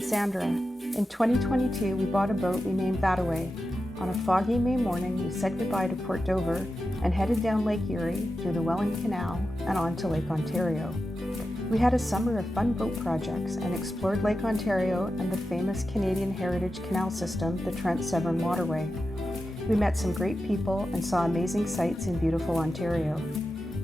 and Sandra. In 2022, we bought a boat we named Thataway. On a foggy May morning, we said goodbye to Port Dover and headed down Lake Erie through the Welland Canal and on to Lake Ontario. We had a summer of fun boat projects and explored Lake Ontario and the famous Canadian Heritage Canal System, the Trent Severn Waterway. We met some great people and saw amazing sights in beautiful Ontario.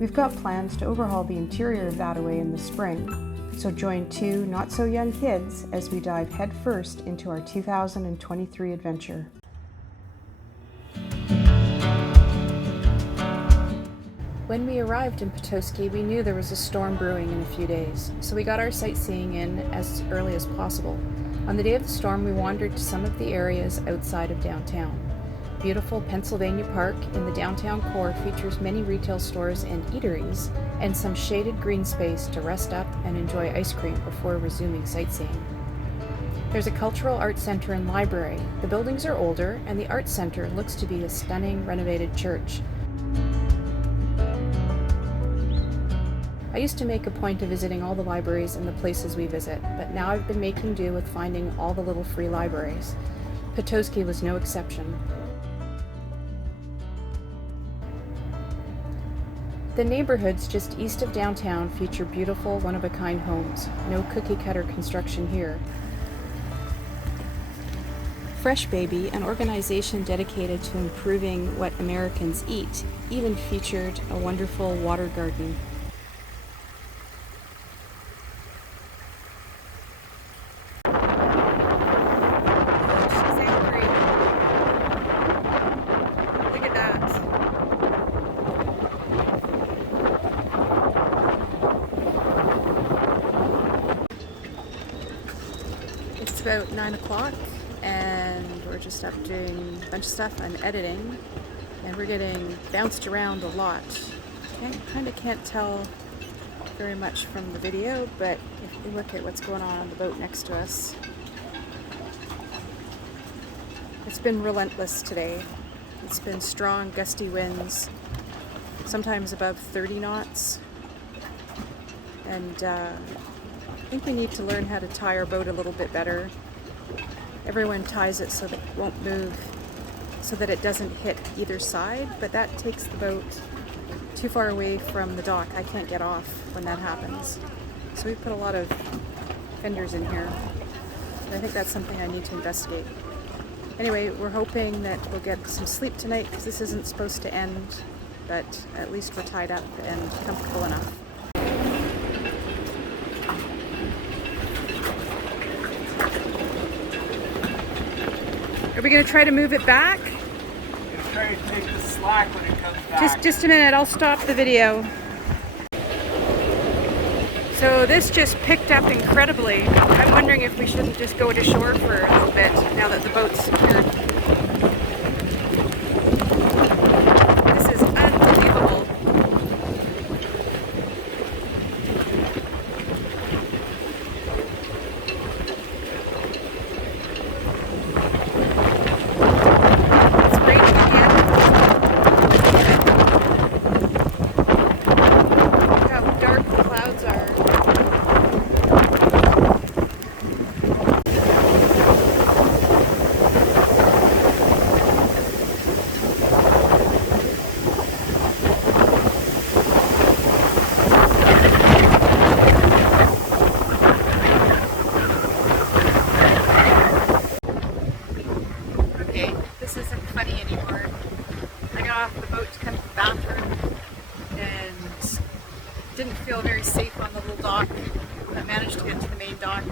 We've got plans to overhaul the interior of Thataway in the spring, so join two not-so-young kids as we dive headfirst into our 2023 adventure. When we arrived in Petoskey, we knew there was a storm brewing in a few days, so we got our sightseeing in as early as possible. On the day of the storm, we wandered to some of the areas outside of downtown. Beautiful Pennsylvania Park in the downtown core features many retail stores and eateries, and some shaded green space to rest up and enjoy ice cream before resuming sightseeing. There's a cultural arts center and library. The buildings are older, and the arts center looks to be a stunning renovated church. I used to make a point of visiting all the libraries in the places we visit, but now I've been making do with finding all the little free libraries. Petoskey was no exception. The neighborhoods just east of downtown feature beautiful, one-of-a-kind homes. No cookie-cutter construction here. Fresh Baby, an organization dedicated to improving what Americans eat, even featured a wonderful water garden. It's about 9 o'clock and we're just up doing a bunch of stuff. I'm editing and we're getting bounced around a lot. Kind of can't tell very much from the video, but if you look at what's going on the boat next to us, it's been relentless today. It's been strong, gusty winds, sometimes above 30 knots. And I think we need to learn how to tie our boat a little bit better. Everyone ties it so that it won't move, so that it doesn't hit either side, but that takes the boat too far away from the dock. I can't get off when that happens. So we put a lot of fenders in here. And I think that's something I need to investigate. Anyway, we're hoping that we'll get some sleep tonight because this isn't supposed to end, but at least we're tied up and comfortable enough. Are we going to try to move it back? I'm going to try to take the slack when it comes back. Just a minute, I'll stop the video. So this just picked up incredibly. I'm wondering if we shouldn't just go to shore for a little bit now that the boat's secured. This is unbelievable. This isn't funny anymore. I got off the boat to come to the bathroom and didn't feel very safe on the little dock. I managed to get to the main dock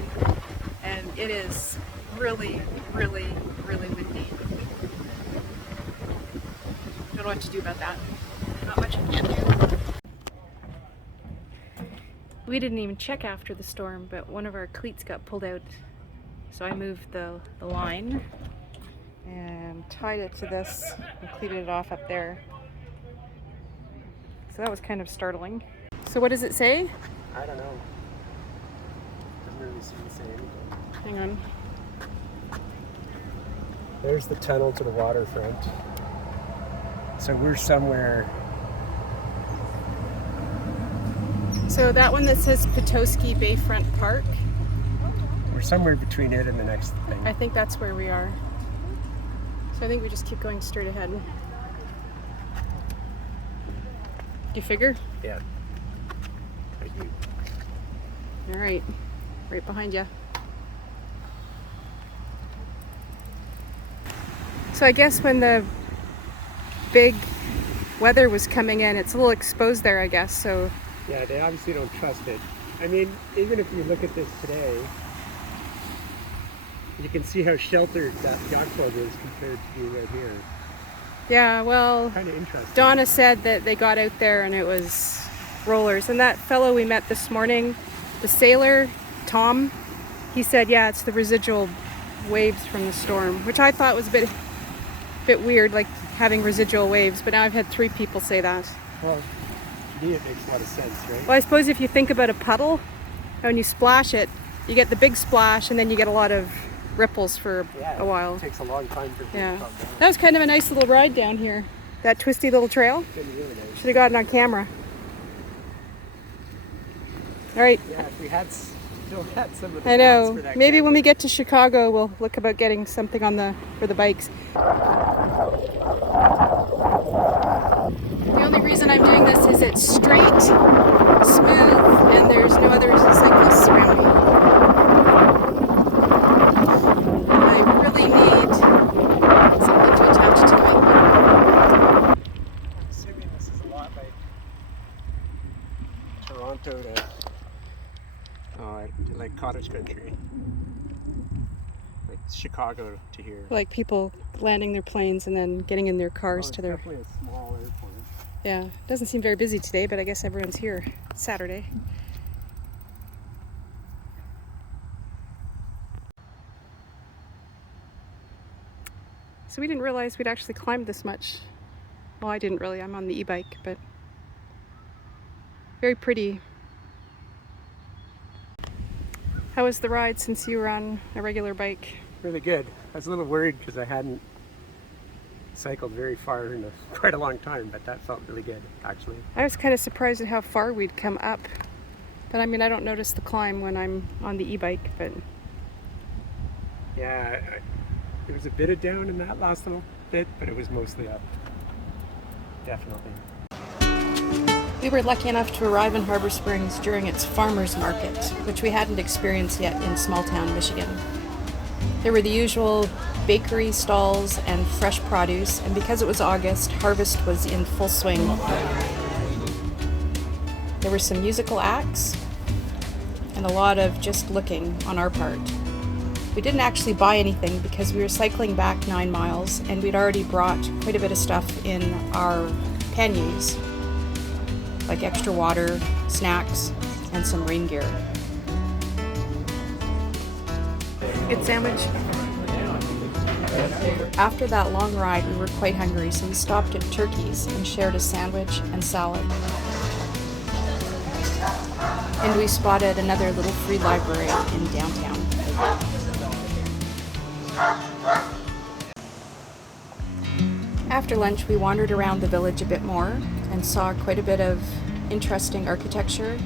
and it is really, really, really windy. Don't know what to do about that. Not much I can do. We didn't even check after the storm, but one of our cleats got pulled out. So I moved the line and tied it to this and cleated it off up there. So that was kind of startling. So what does it say? I don't know. Doesn't really seem to say anything. Hang on. There's the tunnel to the waterfront. So we're somewhere. So that one that says Petoskey Bayfront Park, We're somewhere between it and the next thing. I think that's where we are. So I think we just keep going straight ahead. Do you figure? Yeah. I do. All right, right behind you. So I guess when the big weather was coming in, it's a little exposed there, I guess. So Yeah, they obviously don't trust it. I mean, even if you look at this today, you can see how sheltered that yacht club is compared to you right here. yeah, well, Kind of interesting. Donna said that they got out there and it was rollers. And that fellow we met this morning, the sailor, Tom, he said, yeah, it's the residual waves from the storm, which I thought was a bit weird, like having residual waves. But now I've had 3 people say that. Well, to me it makes a lot of sense, right? Well, I suppose if you think about a puddle, when you splash it, you get the big splash and then you get a lot of ripples for a while. It takes a long time for it to Yeah. come down. That was kind of a nice little ride down here. That twisty little trail. It's been really nice. Should have got it on camera. All right. Yeah, if we had still had some of the I mats for know. that Maybe when camera. we get to Chicago, we'll look about getting something for the bikes. The only reason I'm doing this is it's straight, smooth, and there's no other cyclists around me. I really need something to attach to my I'm assuming this is a lot like Toronto to like cottage country. Like Chicago to here. like people landing their planes and then getting in their cars It's to their. definitely a small airport. Yeah, doesn't seem very busy today, but I guess everyone's here. It's Saturday. So we didn't realize we'd actually climbed this much. Well, I didn't really. I'm on the e-bike, but very pretty. How was the ride since you were on a regular bike? Really good. I was a little worried because I hadn't cycled very far in quite a long time, but that felt really good, actually. I was kind of surprised at how far we'd come up. But I mean, I don't notice the climb when I'm on the e-bike, but Yeah, there was a bit of down in that last little bit, but it was mostly up. Definitely. we were lucky enough to arrive in Harbor Springs during its farmers market, which we hadn't experienced yet in small town Michigan. There were the usual bakery stalls and fresh produce, and because it was August, harvest was in full swing. There were some musical acts and a lot of just looking on our part. We didn't actually buy anything because we were cycling back 9 miles and we'd already brought quite a bit of stuff in our panniers, like extra water, snacks, and some rain gear. Good sandwich. After that long ride, we were quite hungry, so we stopped at Turkey's and shared a sandwich and salad. And we spotted another little free library in downtown. After lunch, we wandered around the village a bit more and saw quite a bit of interesting architecture.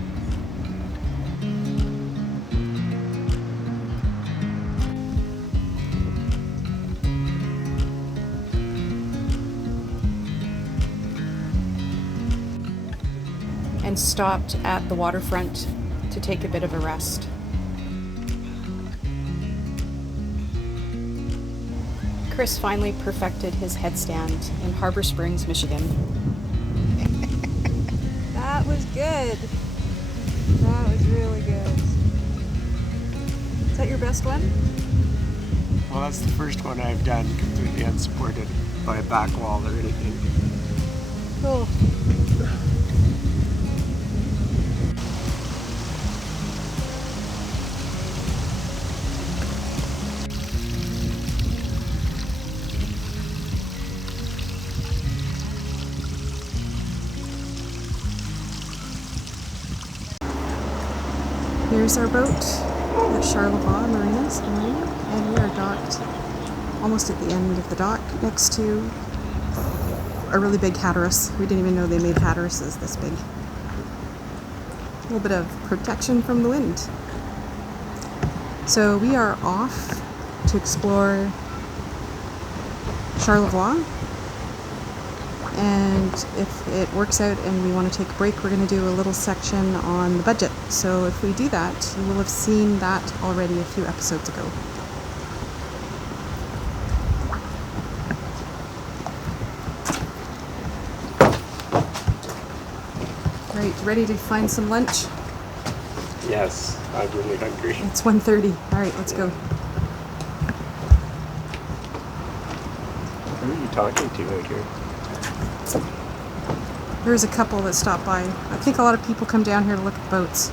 And stopped at the waterfront to take a bit of a rest. Chris finally perfected his headstand in Harbor Springs, Michigan. That was good. That was really good. Is that your best one? Well, that's the first one I've done completely unsupported by a back wall or anything. Cool. There's our boat at Charlevoix Marinas, and we are docked almost at the end of the dock next to a really big Hatteras. We didn't even know they made Hatteras this big. A little bit of protection from the wind. So we are off to explore Charlevoix, and if it works out and we want to take a break, we're going to do a little section on the budget. So if we do that, you will have seen that already a few episodes ago. Right, ready to find some lunch? Yes, I'm really hungry. It's 1:30. All right, let's go. Who are you talking to out here? There's a couple that stop by. I think a lot of people come down here to look at boats.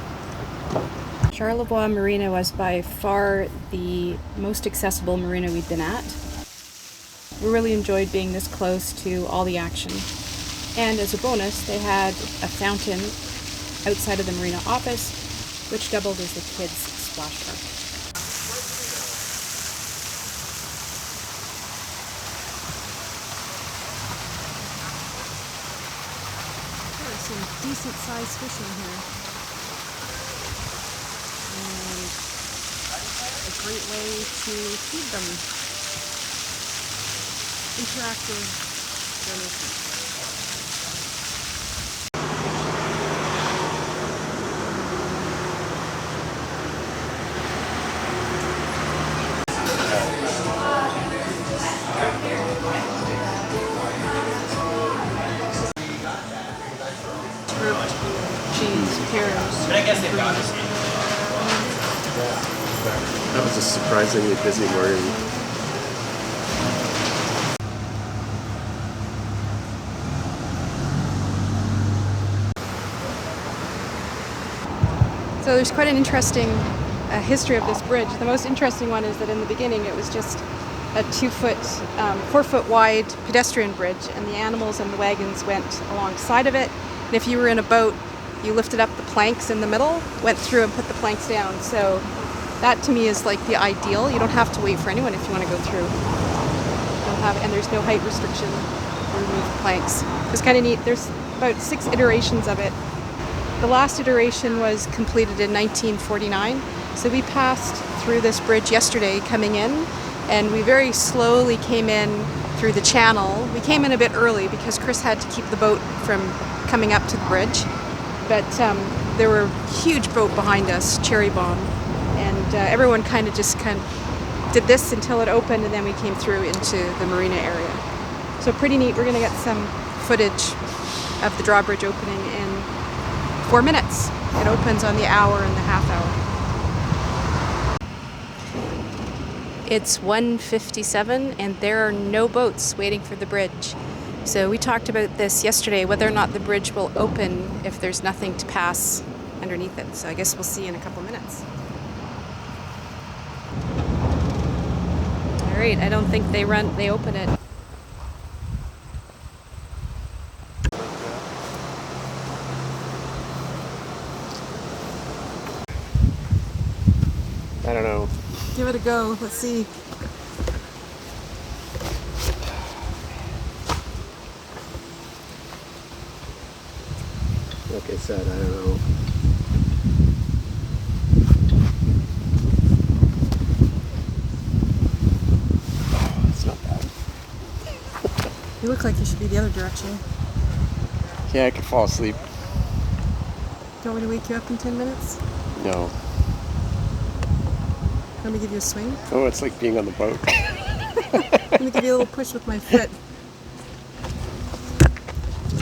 Charlevoix Marina was by far the most accessible marina we'd been at. We really enjoyed being this close to all the action. And as a bonus, they had a fountain outside of the marina office, which doubled as the kids' splash park. There's some decent sized fish in here. And a great way to feed them. Interactive donation. Cheese, pears. That was a surprisingly busy morning. So there's quite an interesting history of this bridge. The most interesting one is that in the beginning it was just a 4 foot wide pedestrian bridge, and the animals and the wagons went alongside of it. And if you were in a boat, you lifted up the planks in the middle, went through and put the planks down. So that to me is like the ideal. You don't have to wait for anyone if you want to go through. And there's no height restriction to remove the planks. It's kind of neat. There's about 6 iterations of it. The last iteration was completed in 1949. So we passed through this bridge yesterday coming in, and we very slowly came in through the channel. We came in a bit early because Chris had to keep the boat from coming up to the bridge. But there were a huge boat behind us, Cherry Bomb, and everyone kind of did this until it opened, and then we came through into the marina area. So pretty neat. We're going to get some footage of the drawbridge opening in 4 minutes. It opens on the hour and the half hour. It's 1:57 and there are no boats waiting for the bridge. So we talked about this yesterday, whether or not the bridge will open if there's nothing to pass underneath it. So I guess we'll see in a couple minutes. All right, I don't think they open it. I don't know. Give it a go. Let's see. Like I said, I don't know. Oh, it's not bad. You look like you should be the other direction. Yeah, I could fall asleep. Do you want me to wake you up in 10 minutes? No. Let me give you a swing. Oh, it's like being on the boat. Let me give you a little push with my foot.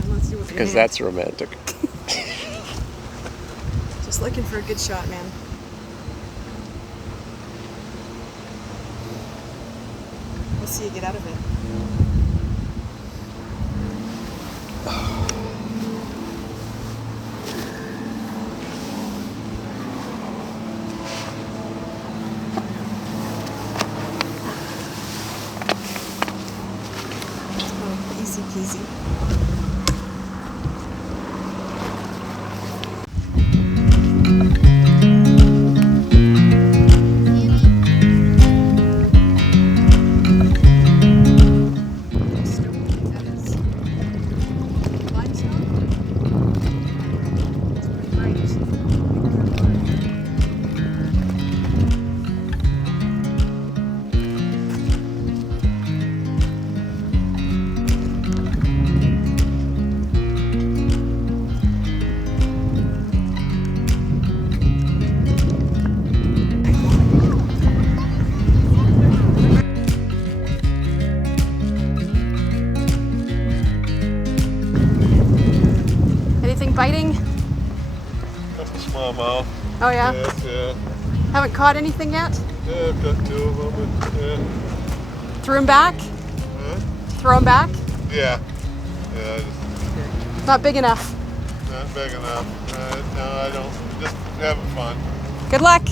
Let's do it with your Because hand. that's romantic. Just looking for a good shot, man. We'll see you get out of it. Oh, easy peasy. Oh yeah? Yeah. Haven't caught anything yet? Yeah, I've got 2 of them. Yeah. Threw them back? Huh? Throw them back? Yeah. Yeah, just Not big enough. not big enough. No, I don't. Just having fun. Good luck.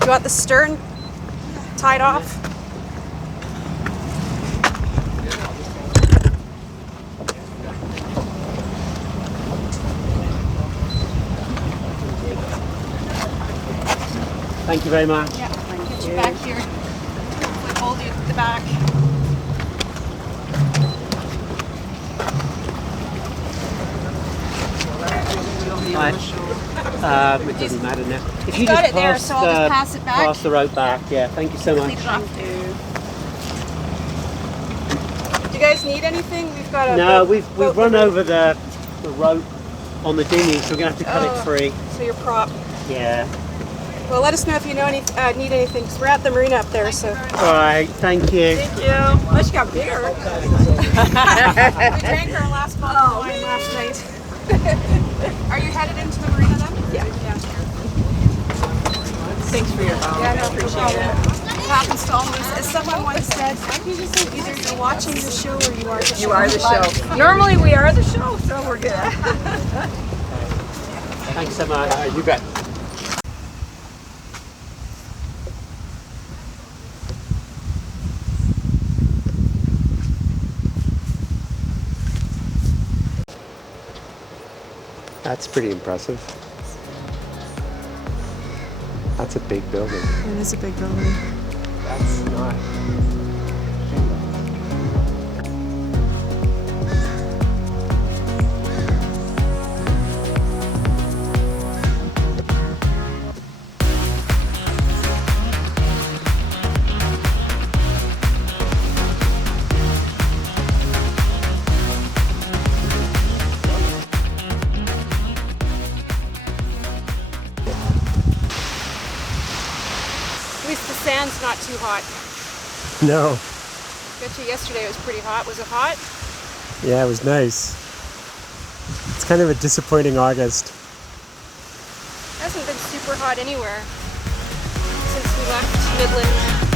Do you want the stern tied off? Thank you very much. Yeah, get you back here. Hopefully hold you at the back. It doesn't matter now. If you Got just it there, pass so I'll just pass it back. pass the rope back, yeah. Thank you so much. Lead it off. Do you guys need anything? We've got a No, boat- we've boat run that- over the rope on the dinghy, so we're gonna have to cut it free. So your prop. Yeah. Well, let us know if you know need anything, because we're at the marina up there. So. All right. Thank you. Thank you. Well, she got bigger. We drank our last bottle of wine last night. Are you headed into the marina then? Yeah. Thanks for your help. Yeah, no, appreciate it. It happens to all of us. As someone once said, either you're watching the show or you are the show. You are the show. Normally we are the show, so we're good. Thanks so much. You bet. That's pretty impressive. That's a big building. It is a big building. That's not. At least the sand's not too hot. No. Bet you yesterday it was pretty hot. Was it hot? Yeah, it was nice. It's kind of a disappointing August. It hasn't been super hot anywhere since we left Midland.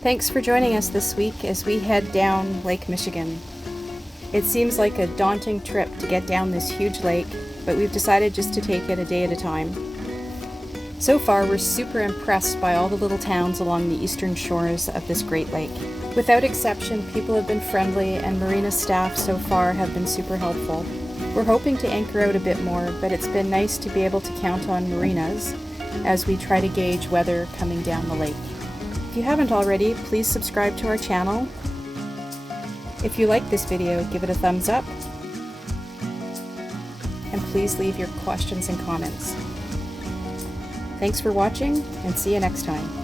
Thanks for joining us this week as we head down Lake Michigan. It seems like a daunting trip to get down this huge lake, but we've decided just to take it a day at a time. So far, we're super impressed by all the little towns along the eastern shores of this great lake. Without exception, people have been friendly and marina staff so far have been super helpful. We're hoping to anchor out a bit more, but it's been nice to be able to count on marinas as we try to gauge weather coming down the lake. If you haven't already, please subscribe to our channel. If you like this video, give it a thumbs up. And please leave your questions and comments. Thanks for watching, and see you next time.